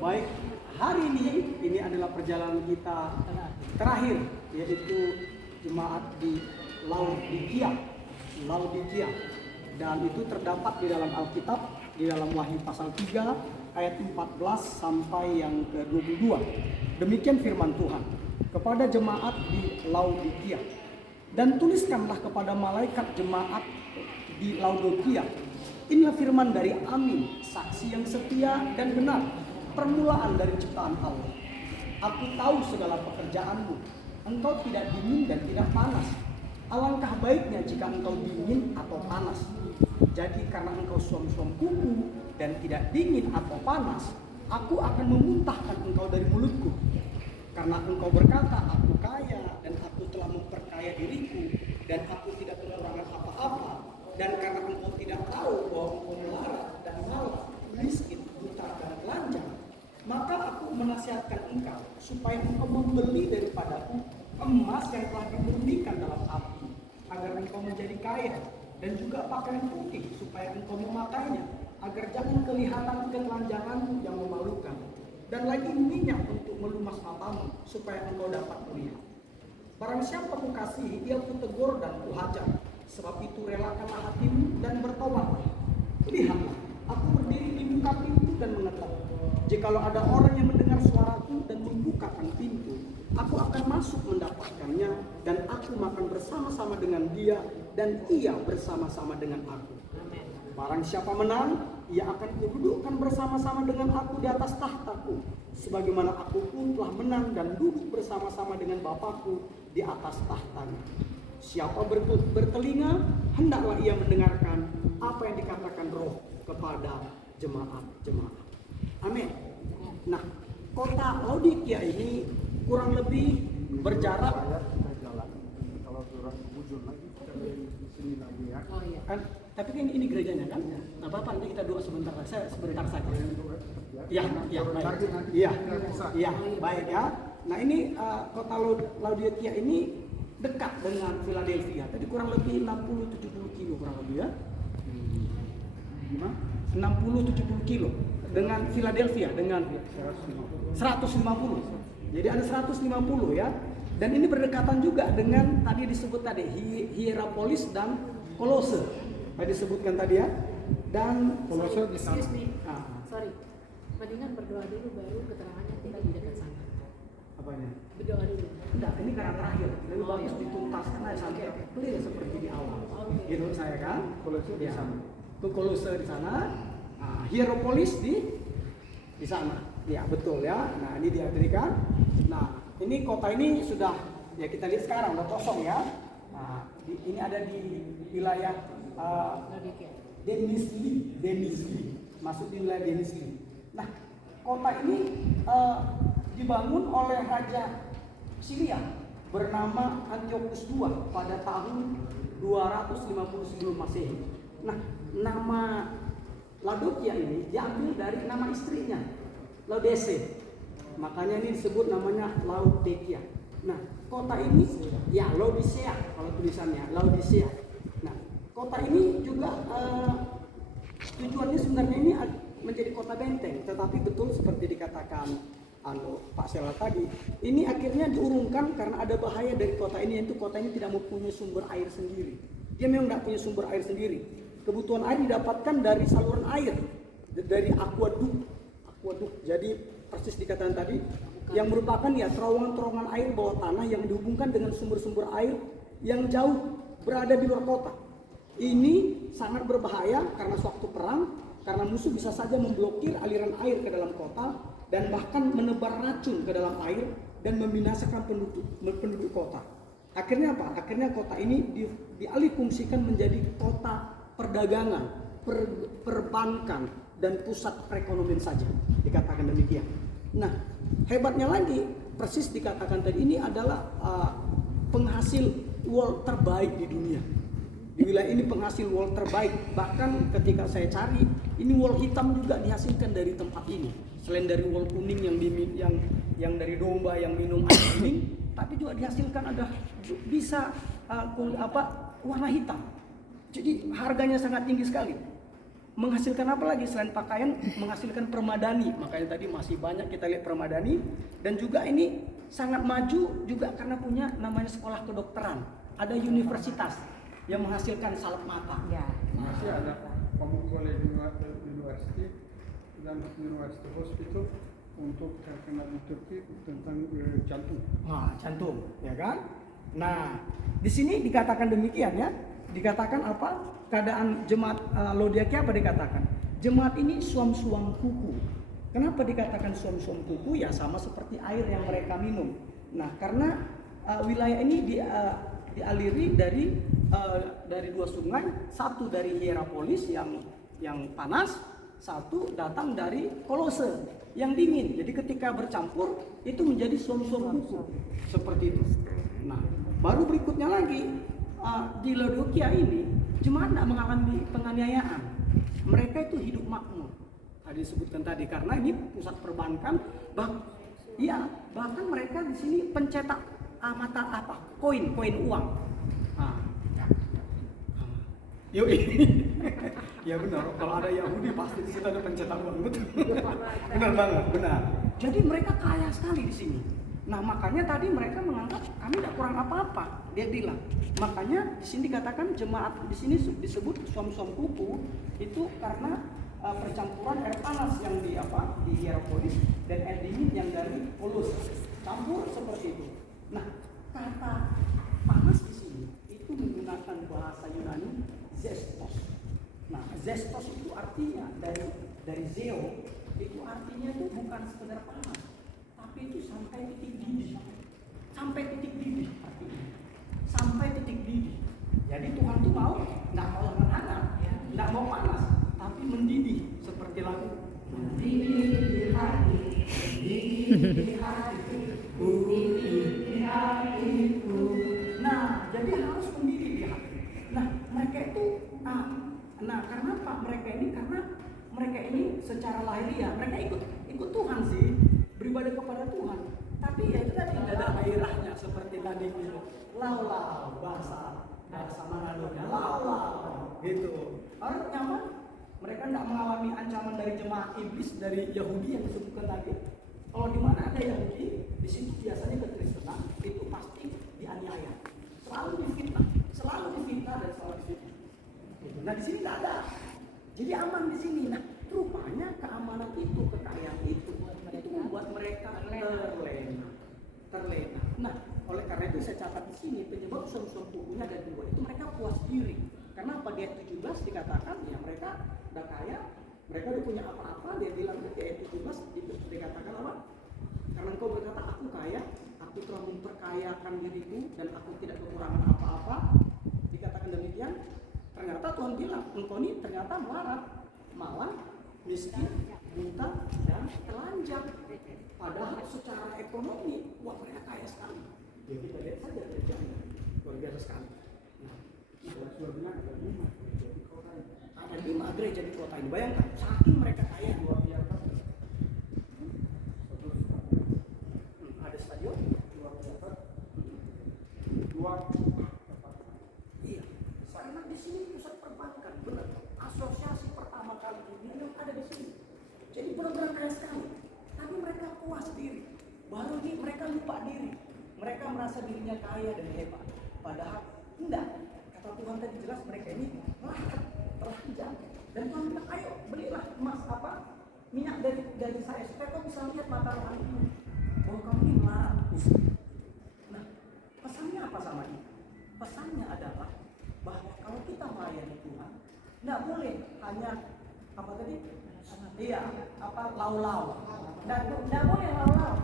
Baik, hari ini adalah perjalanan kita terakhir, yaitu jemaat di Laodikia. Dan itu terdapat di dalam Alkitab, di dalam Wahyu pasal 3 ayat 14 sampai yang ke-22. Demikian firman Tuhan kepada jemaat di Laodikia. Dan tuliskanlah kepada malaikat jemaat di Laodikia, inilah firman dari Amin, saksi yang setia dan benar, permulaan dari ciptaan Allah. Aku tahu segala pekerjaanmu, engkau tidak dingin dan tidak panas. Alangkah baiknya jika engkau dingin atau panas. Jadi karena engkau suam-suam kuku dan tidak dingin atau panas, aku akan memuntahkan engkau dari mulutku. Karena engkau berkata, aku kaya dan aku telah memperkaya diriku dan aku tidak kekurangan apa-apa. Dan karena engkau tidak tahu bahwa engkau melarat dan malas, miskin, buta dan telanjang, maka aku menasihatkan engkau supaya engkau membeli daripadaku emas yang telah dimurnikan dalam api, agar engkau menjadi kaya, dan juga pakaian putih supaya engkau memakainya, agar jangan kelihatan ketelanjanganmu yang memalukan, dan lagi minyak untuk melumas matamu supaya engkau dapat melihat. Barang siapa kukasihi, dia kutegur dan kuhajar. Sebab itu relakanlah hatimu dan bertobatlah. Lihatlah, aku berdiri di muka pintu dan mengetuk. Jikalau ada orang yang mendengar suaraku dan membukakan pintu, aku akan masuk mendapatkannya, dan aku makan bersama-sama dengan dia, dan ia bersama-sama dengan aku. Barang siapa menang, ia akan kududukkan bersama-sama dengan aku di atas tahtaku, sebagaimana aku pun telah menang dan duduk bersama-sama dengan Bapakku di atas tahtanya. Siapa bertelinga, hendaklah ia mendengarkan apa yang dikatakan Roh kepada jemaat-jemaat. Amin. Nah, kota Laodikia ini kurang lebih berjarak. Kalau orang ujung lagi kita dari sini lagi ya. Oh iya. Kan, tapi ini gerejanya kan? Nah, Bapak nanti kita doa sebentar saja. Iya, baik. Iya, baik ya. Nah, ini kota Laodikia ini dekat dengan Philadelphia. Tadi kurang lebih 60-70 kilo kurang lebih ya. 60-70 kilo. Dengan Philadelphia dengan 150. Jadi ada 150 ya. Dan ini berdekatan juga dengan tadi disebut tadi Hierapolis dan Kolose. Tadi disebutkan tadi ya. Dan Kolose di sana. Sorry. Mendingan berdoa dulu baru keterangannya kita di dekat sana. Apanya? Berdoa dulu. Enggak, ini karena terakhir. Lebih bagus dituntaskan aja sampai clear seperti di awal. Gitu saya kan? Kolose di sana. Ke Kolose di sana. Nah, Hierapolis di sana. Ya, betul ya. Nah, ini dia tadi kan. Nah, ini kota ini sudah ya kita lihat sekarang udah kosong ya. Nah, ini ada di wilayah Denizli. Masuk di wilayah Denizli. Nah, kota ini dibangun oleh Raja Syria bernama Antiochus II pada tahun 250 sebelum Masehi. Nah, nama Laodikia ini diambil dari nama istrinya, Laodice. Makanya ini disebut namanya Laodikia. Nah, kota ini ya Laodicea kalau tulisannya Laodicea. Nah, kota ini juga tujuannya sebenarnya ini menjadi kota benteng, tetapi betul seperti dikatakan Pak Sela tadi, ini akhirnya diurungkan karena ada bahaya dari kota ini, yaitu kota ini tidak mempunyai sumber air sendiri. Dia memang tidak punya sumber air sendiri. Kebutuhan air didapatkan dari saluran air, dari aquaduk. Jadi persis dikatakan tadi, yang merupakan ya terowongan-terowongan air bawah tanah yang dihubungkan dengan sumber-sumber air yang jauh berada di luar kota. Ini sangat berbahaya karena sewaktu perang, karena musuh bisa saja memblokir aliran air ke dalam kota dan bahkan menebar racun ke dalam air dan membinasakan penduduk kota. Akhirnya apa? Akhirnya kota ini dialihfungsikan menjadi kota perdagangan, perbankan, dan pusat perekonomian saja. Dikatakan demikian. Nah, hebatnya lagi, persis dikatakan tadi, ini adalah penghasil wool terbaik di dunia. Di wilayah ini penghasil wool terbaik. Bahkan ketika saya cari, ini wool hitam juga dihasilkan dari tempat ini. Selain dari wool kuning yang dari domba yang minum air kuning, tapi juga dihasilkan ada bisa warna hitam. Jadi harganya sangat tinggi sekali. menghasilkan apa lagi selain pakaian? Menghasilkan permadani. Makanya tadi masih banyak kita lihat permadani. Dan juga ini sangat maju juga karena punya namanya sekolah kedokteran. Ada universitas yang menghasilkan salep mata. Ya. Masih ada Pamukkale University dan University Hospital untuk terkenal di Turki tentang jantung. Nah, jantung, ya kan? Nah, di sini dikatakan demikian ya. Dikatakan apa? Keadaan jemaat Laodikia apa dikatakan? Jemaat ini suam-suam kuku. Kenapa dikatakan suam-suam kuku? Ya sama seperti air yang mereka minum. Nah, karena wilayah ini dialiri dari dua sungai, satu dari Hierapolis yang panas, satu datang dari Kolose yang dingin. Jadi ketika bercampur itu menjadi suam-suam kuku seperti itu. Nah, baru berikutnya lagi di Laodikia ini jemaat tidak mengalami penganiayaan. Mereka itu hidup makmur. Tadi disebutkan tadi karena ini pusat perbankan, bahkan mereka di sini pencetak koin uang. Yoi. Ya benar, kalau ada Yahudi pasti di situ ada pencetak uang, betul. Benar banget, benar. Jadi mereka kaya sekali di sini. Nah, makanya tadi mereka menganggap kami tidak kurang apa-apa, dia bilang. Makanya di sini dikatakan jemaat di sini disebut suam-suam kuku itu karena percampuran air panas yang di Hierapolis dan air dingin yang dari Kolose campur seperti itu. Nah, kata panas di sini itu menggunakan bahasa Yunani zestos. Nah, zestos itu artinya dari zeo itu artinya itu bukan sekedar panas, tapi itu sampai titik didih. Sampai titik didih artinya. Sampai titik didih. Jadi Tuhan tuh mau nggak mau hangat, nggak mau panas, tapi mendidih seperti lagu. Mendidih di hati, mendidih di hatiku, mendidih di hatiku. Nah, jadi harus mendidih di hati. Nah, mereka itu karena apa? Karena mereka ini secara lahiriah mereka ikut Tuhan sih, beribadah kepada Tuhan. Tapi ya itu tadi tidak ada gairahnya seperti tadi itu. Lau bahasa Manado-nya lau gitu. Orang nyaman, mereka tidak mengalami ancaman dari jemaat iblis dari Yahudi yang disebutkan tadi. Kalau di mana ada Yahudi, di situ biasanya kekristenan itu pasti dianiaya, selalu difitnah dan selalu difitnah. Nah di sini tidak ada, jadi aman di sini. Nah rupanya keamanan itu, kekayaan itu membuat mereka terlena. Nah oleh karena itu saya catat di sini penyebab suam-suam kukunya ada dua, itu mereka puas diri. Karena pada ayat 17 dikatakan ya mereka udah kaya, mereka udah punya apa-apa. Dia bilang di ayat 17 itu dikatakan apa? Karena engkau berkata aku kaya, aku telah memperkayakan diriku dan aku tidak kekurangan apa-apa. Dikatakan demikian. Ternyata Tuhan bilang engkau ini ternyata melarat, malah miskin, buta dan telanjang. Padahal secara ekonomi wah mereka kaya sekali. Ya kita lihat saja kerjanya luar biasa sekali. Nah, Suaminya ada 5 gereja di kota ini. ada 5 gereja di kota ini. Bayangkan, saking mereka kaya. Luar biasa. Ada stadion. Luar biasa. 2 Iya, karena di sini pusat perbankan, benar. Asosiasi pertama kali di dunia ada di sini. Jadi benar-benar kaya sekali. Tapi mereka puas diri. Baru ini mereka lupa diri. Mereka merasa dirinya kaya dan hebat. Padahal enggak. Kata Tuhan tadi jelas mereka ini telanjang. Dan Tuhan bilang, ayo belilah emas minyak dari saya supaya kau bisa lihat mata rohanimu bahwa kamu ini melarat. Nah, pesannya apa sama ini? Pesannya adalah bahwa kalau kita melayani Tuhan, tidak boleh hanya lau-lau. Tidak boleh lau-lau.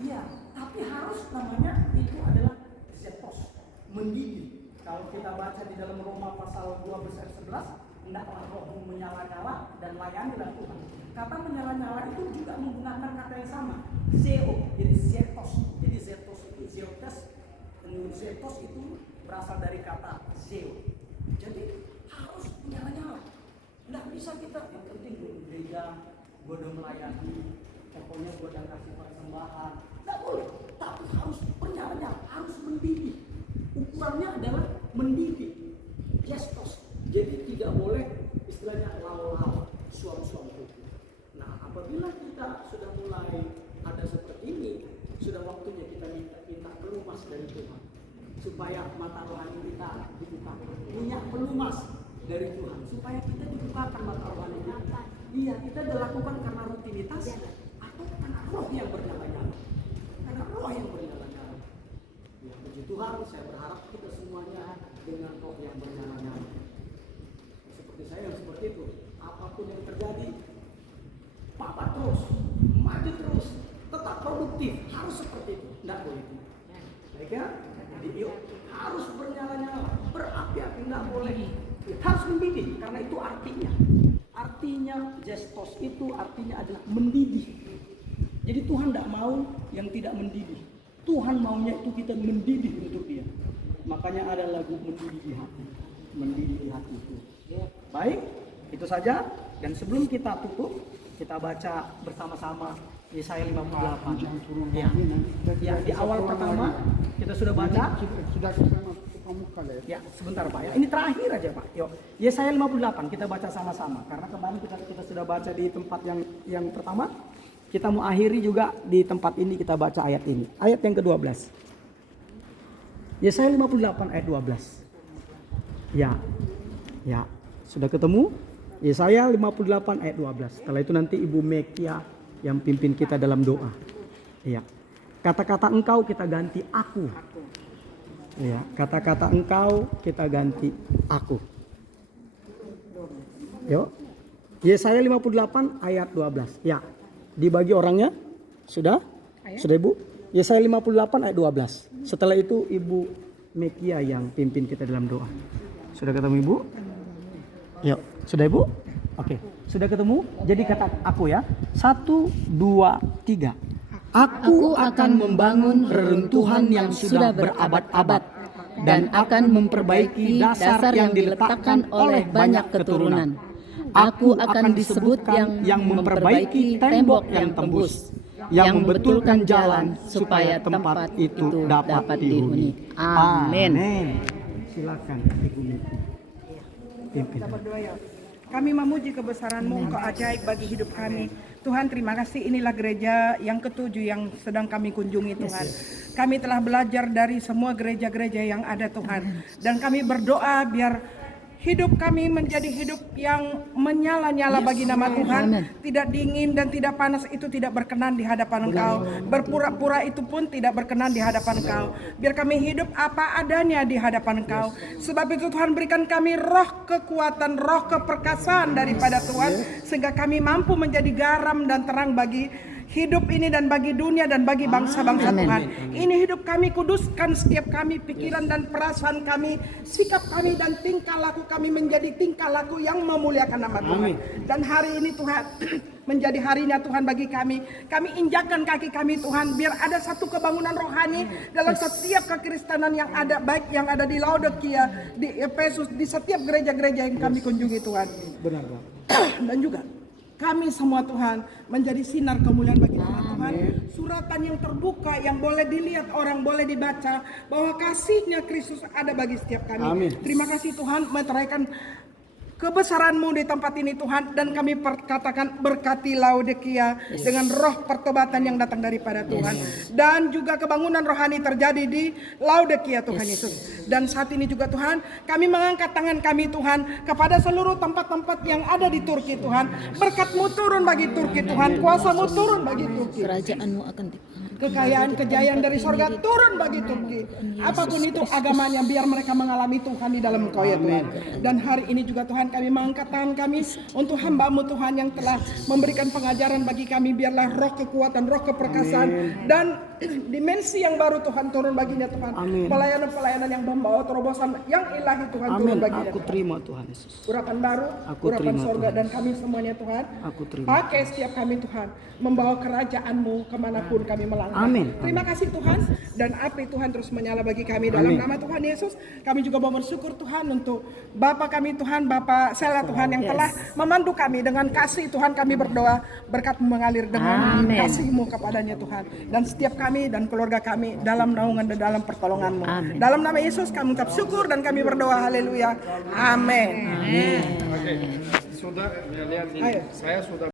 Iya, tapi harus namanya itu adalah zetos, mendidih. Kalau kita baca di dalam Roma pasal 12 ayat 11, hendaklah rohmu menyala-nyala dan layanilah Tuhan. Kata menyala-nyala itu juga menggunakan kata yang sama, zeo, jadi zetos. Jadi zetos itu zetos itu berasal dari kata zeo. Jadi harus menyala-nyala. Nggak bisa kita yang penting gue di gereja, gue udah melayani, pokoknya gue udah kasih persembahan. Nggak boleh, tapi harus menyala-nyala, harus mendidih. Ukurannya adalah mendidih, gestos. Jadi tidak boleh istilahnya kita sudah mulai ada seperti ini, sudah waktunya kita minta pelumas dari Tuhan, supaya mata rohani kita dibuka, punya pelumas dari Tuhan, supaya kita dibukakan mata rohani kita. Iya, kita dilakukan karena rutinitas atau karena roh yang bernyala-nyala, karena roh yang bernyala-nyala. Ya, puji Tuhan, saya berharap kita semuanya dengan roh yang bernyala-nyala. Seperti saya yang seperti itu, apapun yang terjadi, papa terus, maju terus, tetap produktif, harus seperti itu, tidak boleh itu. Baik ya, jadi yuk harus bernyala-nyala, berapi-api, tidak boleh. Harus mendidih, karena itu artinya gestos itu artinya adalah mendidih. Jadi Tuhan tidak mau yang tidak mendidih. Tuhan maunya itu kita mendidih untuk Dia. Makanya ada lagu mendidih di hati itu. Baik, itu saja. Dan sebelum kita tutup, kita baca bersama-sama Yesaya 58. Ya, di awal pertama kita sudah baca. Sudah kita muka ya. Ya, sebentar Pak ya. Ini terakhir aja Pak. Yuk, Yesaya 58 kita baca sama-sama. Karena kemarin kita sudah baca di tempat yang pertama. Kita mau akhiri juga di tempat ini, kita baca ayat ini. Ayat yang ke-12. Yesaya 58 ayat 12. Ya. Sudah ketemu? Yesaya 58 ayat 12. Setelah itu nanti Ibu Mekia yang pimpin kita dalam doa. Iya. Kata-kata engkau kita ganti aku. Ya, kata-kata engkau kita ganti aku. Yuk. Yesaya 58 ayat 12. Ya. Dibagi orangnya? Sudah? Sudah Ibu? Yesaya 58 ayat 12. Setelah itu Ibu Mekia yang pimpin kita dalam doa. Sudah ketemu Ibu? Yuk. Sudah Ibu? Oke. Sudah ketemu? Jadi kata aku ya. 1, 2, 3. Aku akan membangun reruntuhan yang sudah berabad-abad dan akan memperbaiki dasar yang diletakkan oleh banyak keturunan. Aku akan disebut yang memperbaiki tembok yang tembus, yang membetulkan jalan supaya tempat itu dapat dihuni. Amin. Silakan Ibu Miki. Kita berdoa ya. Kami memuji kebesaran-Mu, Engkau ajaib bagi hidup kami. Tuhan, terima kasih, inilah gereja yang ke-7 yang sedang kami kunjungi Tuhan. Kami telah belajar dari semua gereja-gereja yang ada Tuhan. Dan kami berdoa biar hidup kami menjadi hidup yang menyala-nyala bagi nama Tuhan. Tidak dingin dan tidak panas itu tidak berkenan di hadapan Engkau. Berpura-pura itu pun tidak berkenan di hadapan Engkau. Biar kami hidup apa adanya di hadapan Engkau. Sebab itu Tuhan berikan kami roh kekuatan, roh keperkasaan daripada Tuhan. Sehingga kami mampu menjadi garam dan terang bagi hidup ini dan bagi dunia dan bagi bangsa-bangsa Tuhan. Ini hidup kami, kuduskan setiap kami, pikiran dan perasaan kami, sikap kami dan tingkah laku kami menjadi tingkah laku yang memuliakan nama Tuhan. Dan hari ini Tuhan menjadi harinya Tuhan bagi kami. Kami injakkan kaki kami Tuhan, biar ada satu kebangunan rohani dalam setiap kekristenan yang ada, baik yang ada di Laodikia, di Efesus, di setiap gereja-gereja yang kami kunjungi Tuhan. Benar, Pak. Dan juga kami semua Tuhan menjadi sinar kemuliaan bagi nama Tuhan. Suratan yang terbuka yang boleh dilihat orang, boleh dibaca bahwa kasih-Nya Kristus ada bagi setiap kami. Amin. Terima kasih Tuhan meteraikan kebesaran-Mu di tempat ini Tuhan, dan kami perkatakan berkati Laodikia dengan roh pertobatan yang datang daripada Tuhan, dan juga kebangunan rohani terjadi di Laodikia Tuhan Yesus. Dan saat ini juga Tuhan, kami mengangkat tangan kami Tuhan kepada seluruh tempat-tempat yang ada di Turki Tuhan. Berkat-Mu turun bagi Turki Tuhan, kuasa-Mu turun bagi Turki, Kerajaan-Mu akan kekayaan kejayaan dari sorga turun bagi Turki. Apapun itu agamanya, biar mereka mengalami Tuhan di dalam Engkau ya Tuhan. Dan hari ini juga Tuhan, kami mengangkat tangan kami untuk hamba-Mu Tuhan yang telah memberikan pengajaran bagi kami. Biarlah roh kekuatan, roh keperkasaan dan dimensi yang baru Tuhan turun baginya Tuhan. Pelayanan-pelayanan yang membawa terobosan yang ilahi Tuhan turun baginya. Aku terima Tuhan Yesus. Urapan baru, urapan sorga dan kami semuanya Tuhan. Aku terima. Pakai setiap kami Tuhan, membawa kerajaan-Mu kemanapun kami melangkah. Amin. Terima kasih Tuhan, dan api Tuhan terus menyala bagi kami dalam nama Tuhan Yesus. Kami juga mau bersyukur Tuhan untuk Bapak kami Tuhan, Bapak Sela Tuhan yang telah memandu kami dengan kasih Tuhan. Kami berdoa berkat-Mu mengalir dengan kasih-Mu kepadanya Tuhan. Dan setiap kami dan keluarga kami dalam naungan dan dalam pertolongan-Mu. Dalam nama Yesus kami mengucap syukur dan kami berdoa haleluya. Amin. Oke. Sudah lihat ini. Saya sudah